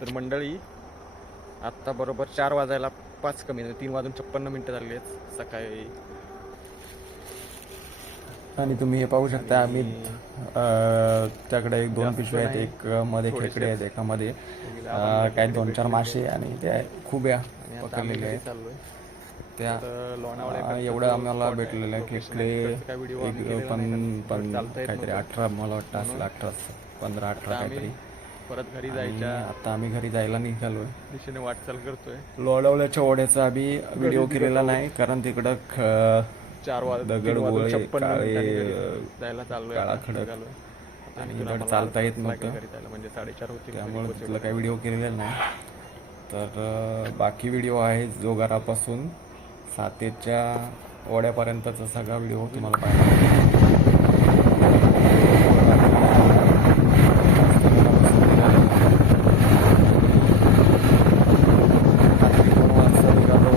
तर मंडळी आत्ता बरोबर चार वाजायला पाच कमी. तीन वाजून छप्पन्न मिनटं झाली आहेत सकाळी. आणि तुम्ही हे पाहू शकता आम्ही त्याकडे एक दोन पिशव्या आहेत. एक मध्ये. खेकडे आहेत एकामध्ये. काय दोन चार मासे आणि त्या आता आम्ही पकडलेल्या घरी आहेत. त्या एवढं आम्हाला भेटलेलं आहे. खेकडे एक पण पण काहीतरी. अठरा मला वाटतं असेल अठरा पंधरा अठरा काहीतरी. परत घरी जायच्या. आता आम्ही घरी जायला निघालोय. दिशेने वाटचाल करतोय. लोळवल्याच्या ओढ्याचा आम्ही व्हिडिओ केलेला नाही कारण तिकडं ख- चार दगड गोळे, जायला चाललोय काळा खडक. आणि चालता येत नव्हतं. म्हणजे साडेचार होतील त्यामुळे तिथला काही व्हिडिओ केलेला नाही. तर बाकी व्हिडिओ आहे जोगारापासून सातेच्या ओढ्यापर्यंतचा सगळा व्हिडिओ तुम्हाला पाहायला रात्री दोन वाजता निघालो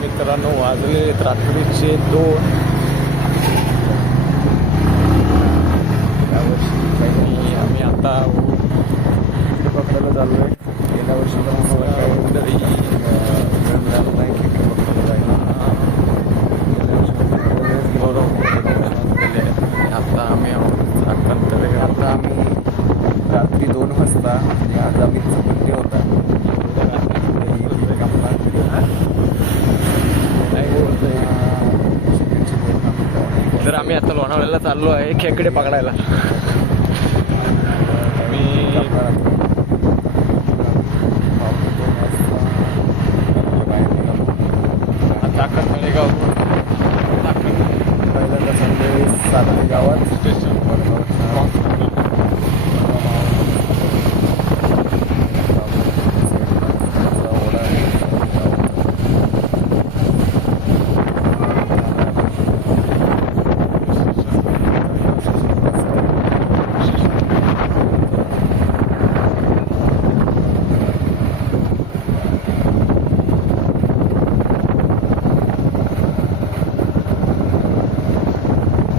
मित्रांनो वाजले रात्रीचे दोन यावर्षी काही आम्ही आता खेकडे पकडायला चाललोय गेल्या वर्षी पण आम्हाला काही तरी वेळ मिळाला नाही खेकडे पकडायला जायला गेल्या वर्षी आम्ही दरवेळेस गेलो होतो. आता आम्ही आहोत चाकणकडे आता आम्ही रात्री दोन वाजता आणि आज आम्हीचा बड्डे होता. तर आम्ही आता लोणावळ्याला चाललो आहे खेकडे पकडायला मी चाकण मळेगाव पहिल्यांदा संडे सातारा गावात स्टेशन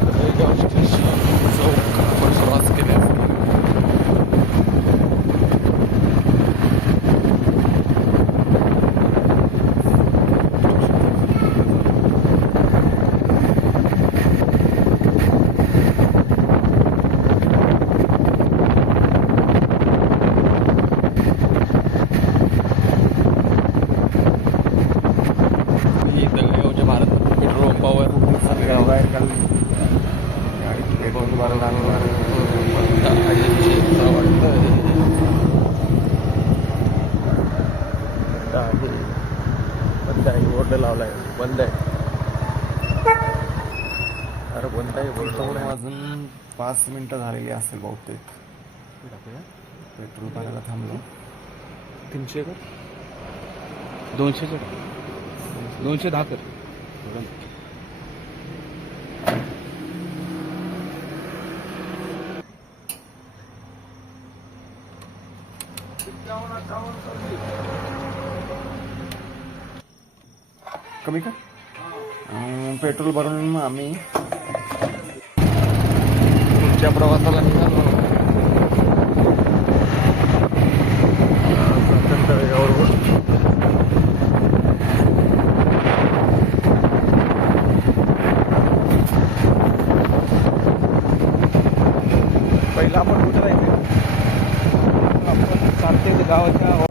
मळेगाव स्टेशन चौक आपण प्रवास केला ही दल्लेगावच्या भारत पेट्रोल पंपावर बाहेर काढली गाडी पेट्रोल भरायला बंद आहे बोर्ड लावलाय बंद आहे अरे बंद लावलाय अजून पाच मिनिटं झालेली असेल बहुतेक. पेट्रोल भरायला थांबलो. तीनशे कर दोनशे कर दोनशे दहा कर कमी का पेट्रोल भरून आम्ही पुढच्या प्रवासाला निघालो. पहिला आपण कुठे जायचं आपण सातशे गावाच्या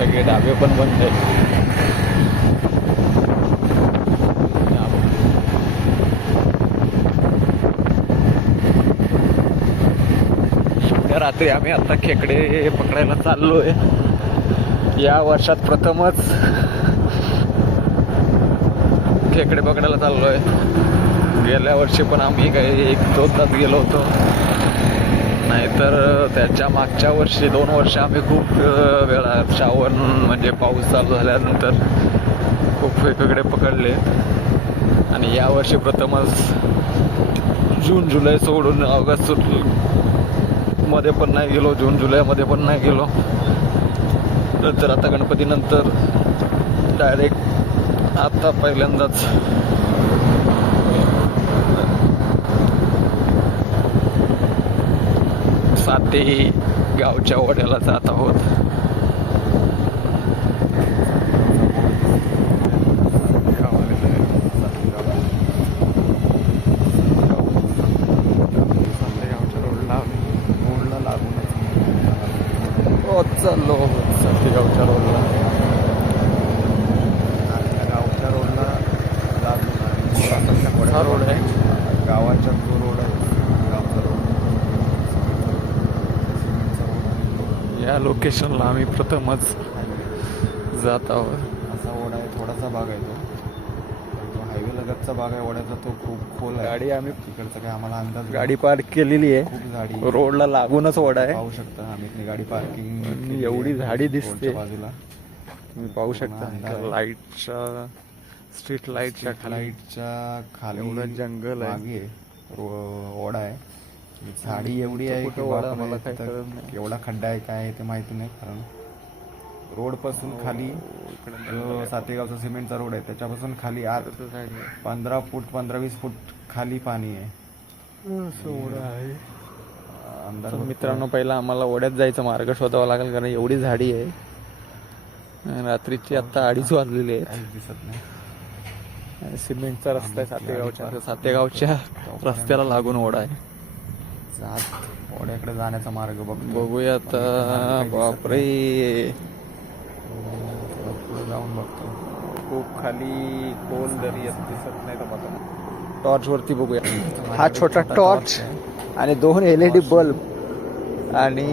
सगळे डाबे पण बंद आहेत. त्या रात्री आम्ही आता खेकडे पकडायला चाललोय. या वर्षात प्रथमच खेकडे पकडायला चाललोय. गेल्या वर्षी पण आम्ही काही एक दोनदाच गेलो होतो. नाहीतर त्याच्या मागच्या वर्षी दोन वर्ष आम्ही खूप वेळा श्रावण म्हणजे पाऊस चालू झाल्यानंतर खूप वेगवेगळे पकडले. आणि यावर्षी प्रथमच जून जुलै सोडून ऑगस्टमध्ये पण नाही गेलो जून जुलैमध्ये पण नाही गेलो. नंतर आता गणपतीनंतर डायरेक्ट आता पहिल्यांदाच साते गावच्या ओढ्याला जात आहोत सातेगावच्या रोडला रोडला लागूनच हो चाललो सातेगावच्या रोडला आपल्या गावच्या रोडला लागून हा रोड आहे गावाच्या जो रोड आहे गावचा रोड सिमेंटचा रोड या लोकेशनला आम्ही प्रथमच जात आहोत. असा ओढा आहे थोडासा भाग आहे तो. जो हायवे लगतचा भाग आहे ओढ्याचा तो खूप खोल आहे. गाडी आम्ही तिकडचा काय आम्हाला अंदाज गाडी पार्क केलेली आहे. खूप झाडी. रोडला लागूनच ओढा आहे. पाहू शकता आम्ही इथली गाडी पार्किंग आणि एवढी झाडी दिसते. बाजूला. तुम्ही पाहू शकता. लाईटच्या स्ट्रीट लाईटच्या खाली लाईटच्या खाली एवढं जंगल आहे. ओढा आहे. झाडी एवढी आहे की मला. केवढा खड्डा आहे काय आहे ते माहिती नाही कारण रोडपासून खाली जो सातेगावचा सिमेंटचा रोड आहे त्याच्यापासून खाली आत पंधरा फूट पंधरा वीस फूट खाली पाणी आहे. मित्रांनो पहिला आम्हाला ओढ्यात जायचा मार्ग शोधावा लागेल कारण एवढी झाडी आहे. रात्रीची आता अडीच वाजलेली आहे. दिसत नाही. सिमेंटचा रस्ता आहे सातेगावच्या. सातेगावच्या रस्त्याला लागून ओढा आहे. जात. ओढ्याकडे जाण्याचा मार्ग बघतो बघूया आता. बापरे. पुढे जाऊन बघतो. खूप खाली खोल दरी येत दिसत नाही तर बघा. टॉर्च वरती बघूया. हा छोटा टॉर्च आणि दोन एल ई डी बल्ब आणि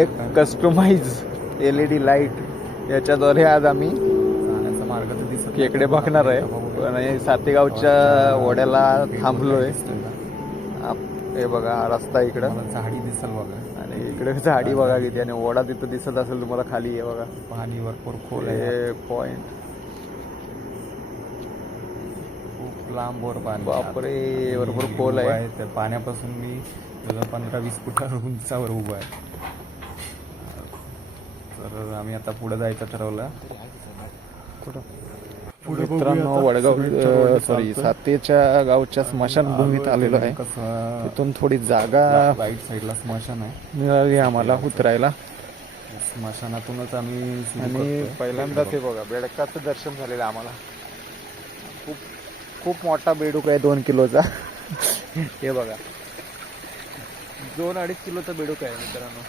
एक customise L E D light याच्याद्वारे आज आम्ही जाण्याचा मार्ग तर दिसत नाही. खेकडे बघणार आहे. पण हे सातेगावच्या ओढ्याला थांबलोय. हे बघा हा रस्ता इकडं. झाडी दिसल बघा. आणि इकडे झाडी बघा किती आणि ओढा तिथं दिसत असेल तुम्हाला खाली आहे बघा. पाणी भरपूर खोल आहे. हे पॉइंट खूप लांब वर पाणी बापरे, भरपूर खोल आहे. त्या पाण्यापासून मी जवळ पंधरा वीस फुटा उंचावर उभा आहे. तर आम्ही आता पुढे जायचं ठरवलं. मित्रांनो वडगाव सॉरी सातेच्या गावच्या स्मशानभूमीत आलेलो आहे. तिथून थोडी जागा राईट साईडला स्मशान आहे. मिळाली आम्हाला उतरायला. स्मशानातूनच आम्ही आणि करतोय. पहिल्यांदा ते बघा बेडकाचं दर्शन झालेलं आम्हाला. खूप खूप मोठा बेडूक आहे दोन किलोचा. हे बघा. दोन अडीच किलोचा बेडूक आहे मित्रांनो.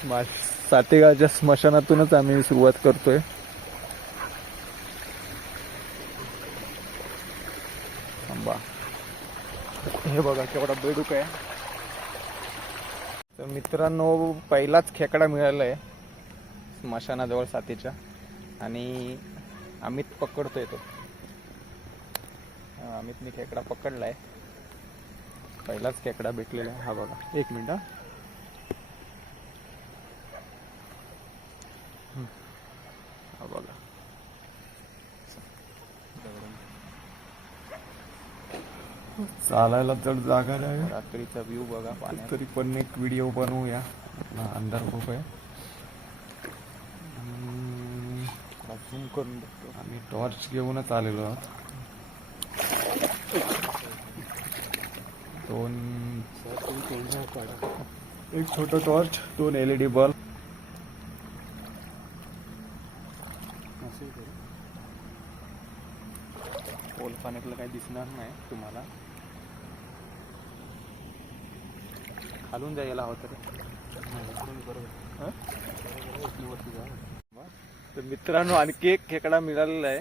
स्मा- सातेगावच्या स्मशानातूनच आम्ही सुरुवात करतोय थांबा हे बघा केवढा बेडूक आहे. तर मित्रांनो पहिलाच खेकडा मिळाला आहे स्मशानाजवळ साथीच्या. आणि अमित पकडतोय तो. अमितने खेकडा पकडलाय. पहिलाच खेकडा भेटलेला आहे. हा बघा. एक मिनिट हा. हा बघा. चालायला तर जागा नाही. रात्रीचा व्ह्यू बघा पाण्यात. तरी पण एक व्हिडिओ बनवूया. अंधार खूप आहे. झूम करून बघतो. आम्ही टॉर्च घेऊनच आलेलो आहोत. दोन एक छोटं टॉर्च दोन एल ई डी बल्ब खोल पाण्यातलं काही दिसणार नाही तुम्हाला. खालून जायला हवं तर. हं? तर मित्रांनो आणखी एक खेकडा मिळालेला आहे.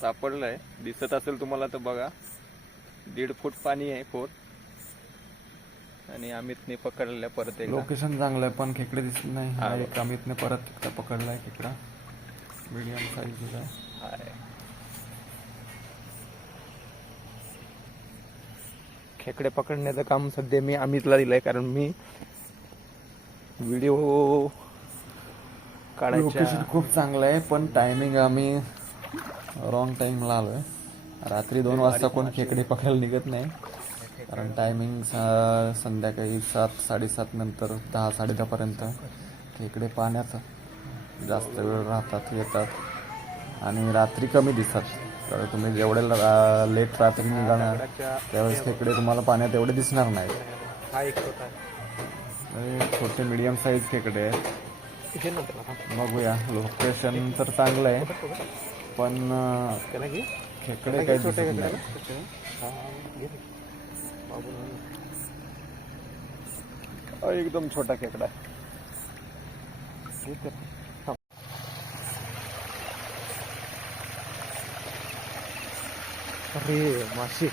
सापडला आहे दिसत असेल तुम्हाला तर बघा. दीड फूट पाणी आहे खोट आणि अमितने पकडलेला आहे परत एकदा. लोकेशन चांगलं आहे पण खेकडे दिसत नाही. एक अमितने परत एकदा पकडलाय खेकडा. मीडियम साईज आहे. खेकडे पकडण्याचं काम सध्या मी अमितला दिलंय कारण मी व्हिडिओ काढायचं लोकेशन खूप चांगलं आहे पण टायमिंग आम्ही रॉंग टाइमला आलोय. रात्री दोन वाजता कोण खेकडे पकडायला निघत नाही. कारण टायमिंग संध्याकाळी सात साडेसात नंतर दहा साडे दहापर्यंत खेकडे पाण्यात जास्त वेळ राहतात येतात. आणि रात्री कमी दिसतात. तर तुम्ही जेवढे लेट रात्री निघाणार त्यावेळेस खेकडे तुम्हाला पाण्यात एवढे दिसणार नाही हा एक छोटे. मीडियम साईज खेकडे आहेत. बघूया लोकेशन तर चांगलं आहे पण खेकडे काही अ, एकदम छोटा खेकडा आहे घे तर. थांब. अरे मासे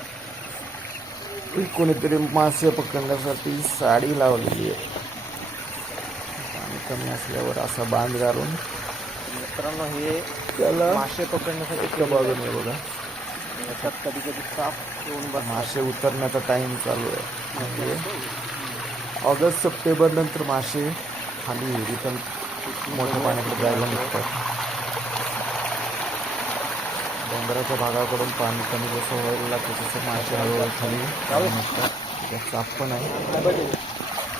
कोणीतरी मासे पकडण्यासाठी साडी लावलेली आहे. पाणी कमी असल्यावर असा बांध घालून मित्रांनो हे त्याला मासे पकडण्यासाठी एका बाजूने बघा. याच्यात कधी कधी साप येऊन बस मासे उतरण्याचा टाइम चालू आहे. म्हणजे ऑगस्ट सप्टेंबर नंतर मासे खाली रिटर्न मोठ्या पाण्याकडे जायला निघतात. डोंगराच्या भागाकडून पाणी कमी जसं व्हायला लागतं तसं मासे हळूहळू खाली त्याच्यात साप पण आहे.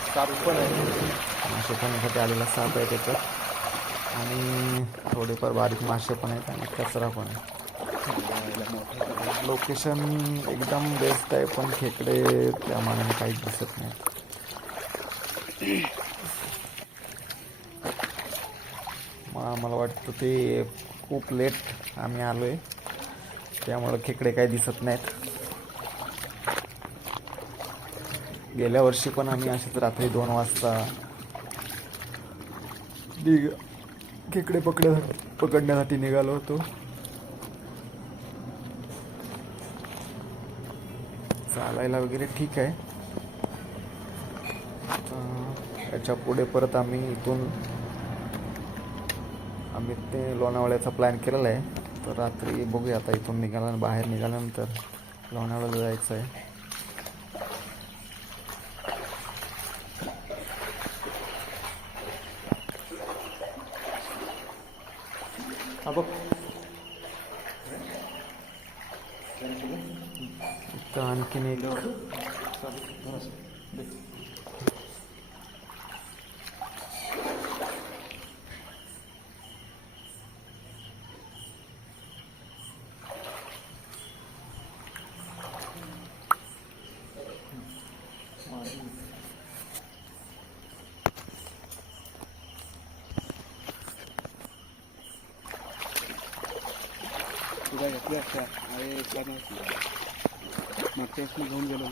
साप पण आहे. मासे खाण्यासाठी आलेला साप आहे त्याच्यात. आणि थोडेफार बारीक मासे पण आहेत आणि कचरा पण आहे. लोकेशन एकदम बेस्ट आहे पण खेकडे त्या मानाने काहीच दिसत नाही. आम्हाला वाटतं ते खूप लेट आम्ही आलो आहे त्यामुळं खेकडे काही दिसत नाहीत. गेल्या वर्षी पण आम्ही असेच रात्री दोन वाजता निघ खेकडे पकडण्यासाठी पकडण्यासाठी निघालो होतो. चालायला वगैरे ठीक आहे. याच्यापुढे परत आम्ही इथून आम्ही ते लोणावळ्याचा प्लॅन केलेला आहे. तर रात्री बघूया आता इथून निघाल्या बाहेर निघाल्यानंतर लोणावळ्याला जायचं आहे हा बघ इथं आणखीन एक तुला घेतली असत्या अरे त्या नाही मागच्या वेळेस मी घेऊन गेलो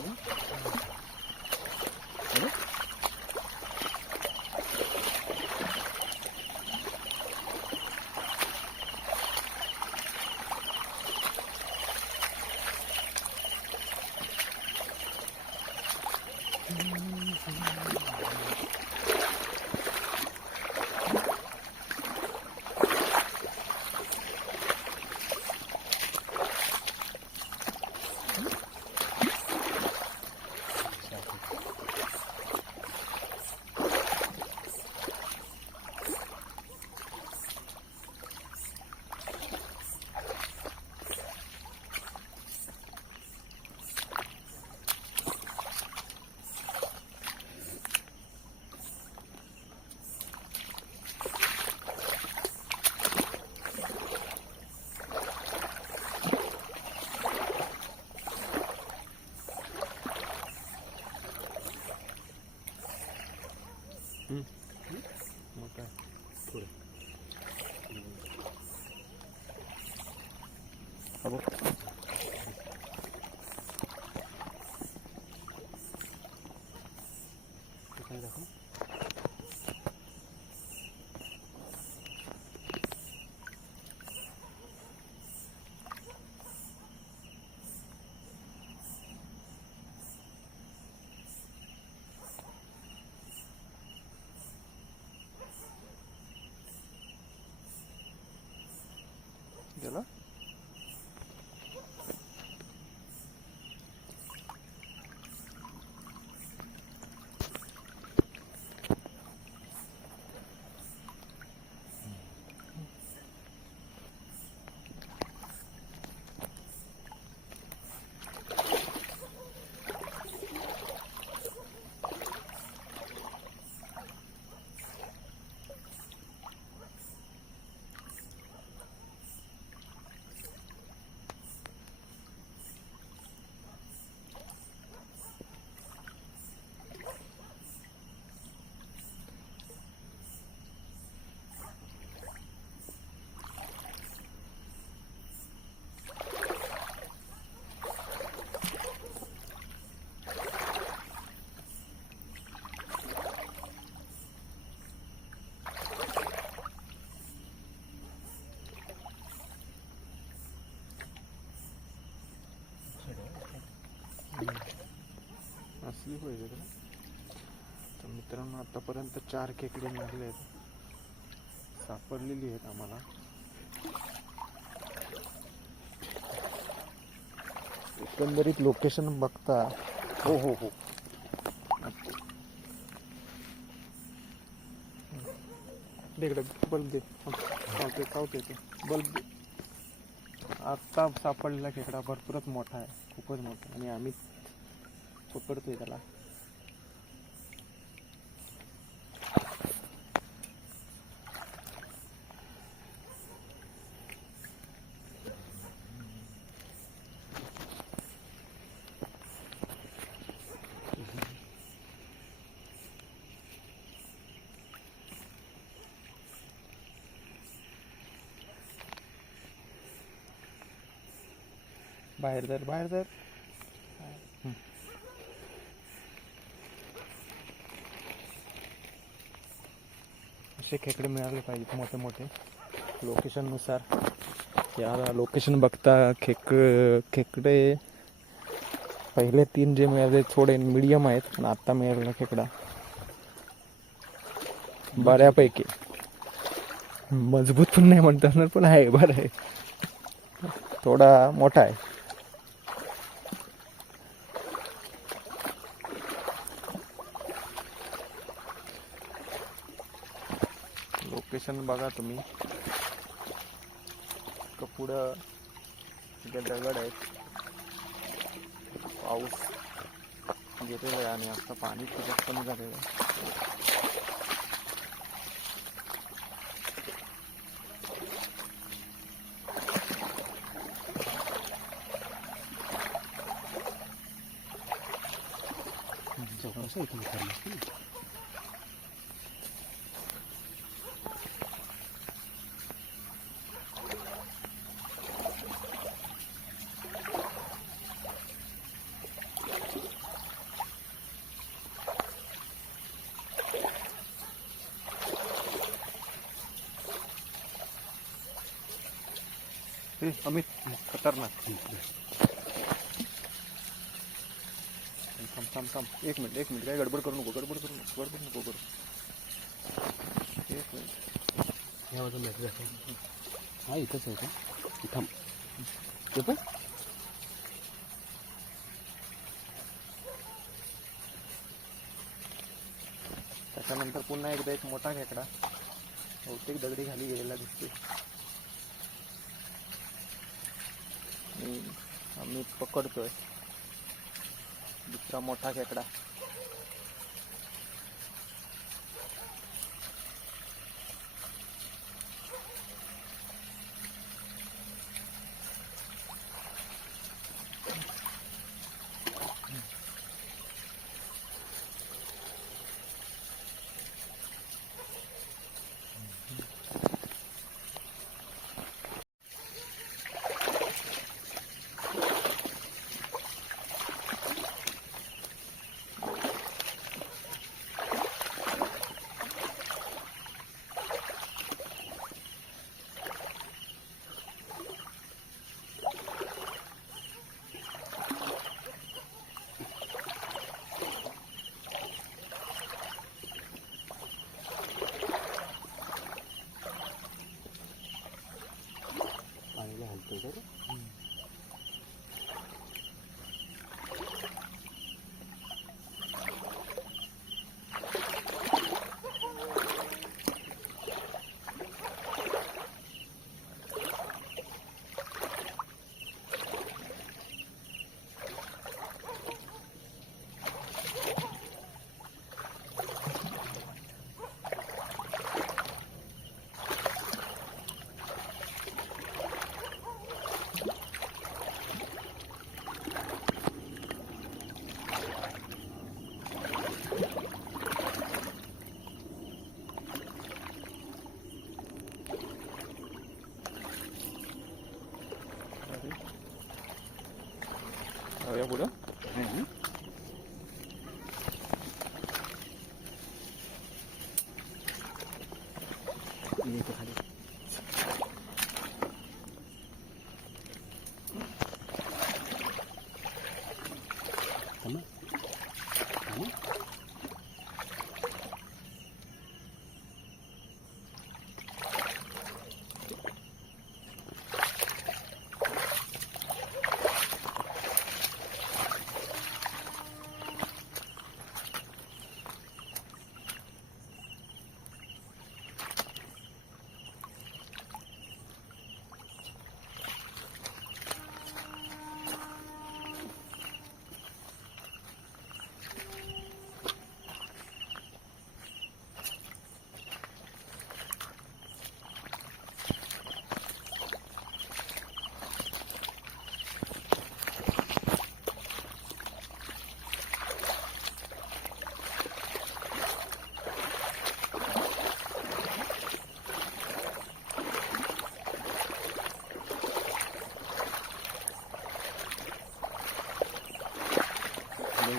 हा बघ ते काय दाखव असली पाहिजे का तर मित्रांनो आतापर्यंत चार खेकडे मारले आहेत. सापडलेली आहेत आम्हाला. एकंदरीत लोकेशन बघता हो हो हो. बल्ब दे. चालते चावते ते. बल्ब दे. आत्ता सापडलेला खेकडा भरपूरच मोठा आहे. खूपच मोठा आणि आम्ही पकडतोय त्याला बाहेर जर बाहेर जर असे खेकडे मिळाले पाहिजेत मोठे मोठे. लोकेशननुसार या लोकेशन बघता खेक खेकडे पहिले तीन जे मिळाले थोडे मिडियम आहेत पण आत्ता मिळालेला खेकडा बऱ्यापैकी. मजबूत पण नाही म्हणता येणार पण आहे बरं आहे. थोडा मोठा आहे. लोकेशन बघा तुम्ही. का पुढं तिथे दगड आहेत. पाऊस गेलेला आहे आणि आता पाणी खूपच कमी झालेलं आहे. कसं इथून खाली ए, अमित खतरनाक. थांब थांब थांब. एक मिनिट एक मिनिट. काय गडबड करू नको गडबड करू नको गडबड नको करू. एक मिनिट? हा इथंच आहे का? थांब. ते पण? त्याच्यानंतर पुन्हा एकदा एक मोठा खेकडा. बहुतेक दगडी खाली गेलेला दिसते मी आम्ही पकडतोय. दुसरा मोठा खेकडा.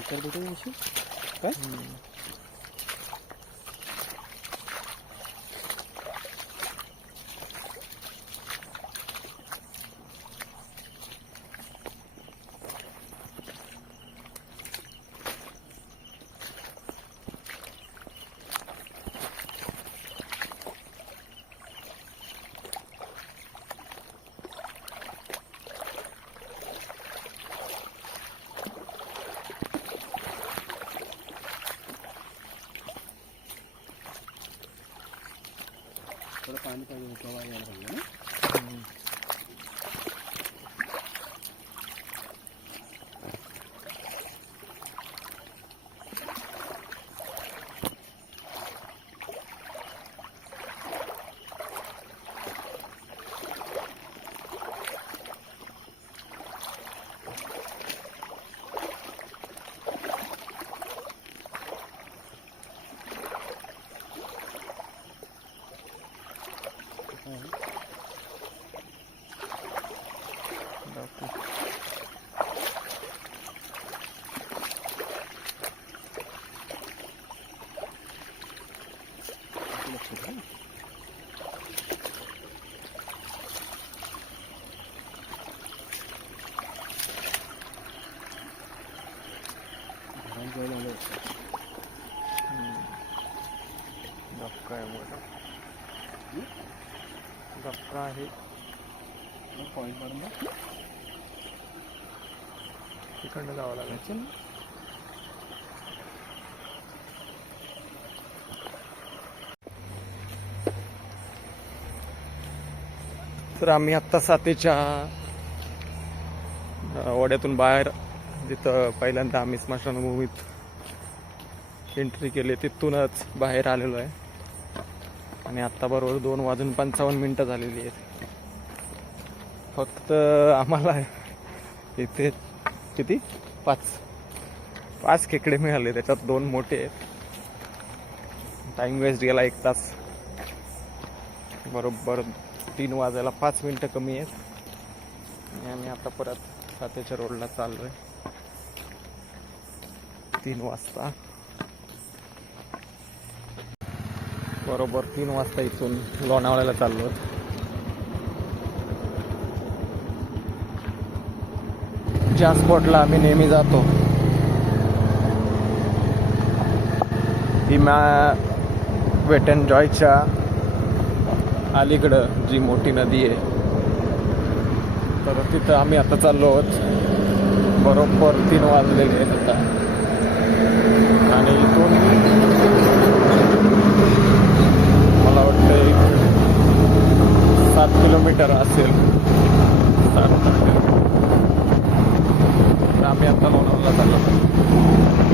लवकर भेटू अशी काय थोडं पाणी धक्का आहे. तिकडनं जावं लागायचं. तर आम्ही आत्ता सातेच्या अ, ओढ्यातून बाहेर जिथं पहिल्यांदा आम्ही स्मशानभूमीत एंट्री केली तिथूनच बाहेर आलेलो आहे. आणि आत्ता बरोबर दोन वाजून पंचावन्न मिनटं झालेली आहेत. फक्त आम्हाला इथे किती? पाच. पाच खेकडे मिळाले त्याच्यात दोन मोठे आहेत. टाइम वेस्ट गेला एक तास. बरोबर तीन वाजायला पाच मिनटं कमी आहेत. आणि आम्ही आता परत सातेच्या रोडला चाललोय. तीन वाजता. बरोबर तीन वाजता इथून लोणावळ्याला चाललो ज्या स्पॉटला आम्ही नेहमी जातो भीमा वेट अँड जॉयच्या अलीकडं जी मोठी नदी आहे. तर तिथं आम्ही आता चाललो आहोत. बरोबर तीन वाजलेले आहेत आता. आणि इथून ते वाटतं एक सात किलोमीटर असेल. सात किलोमीटर. तर आम्ही आता लोणावला चाललो.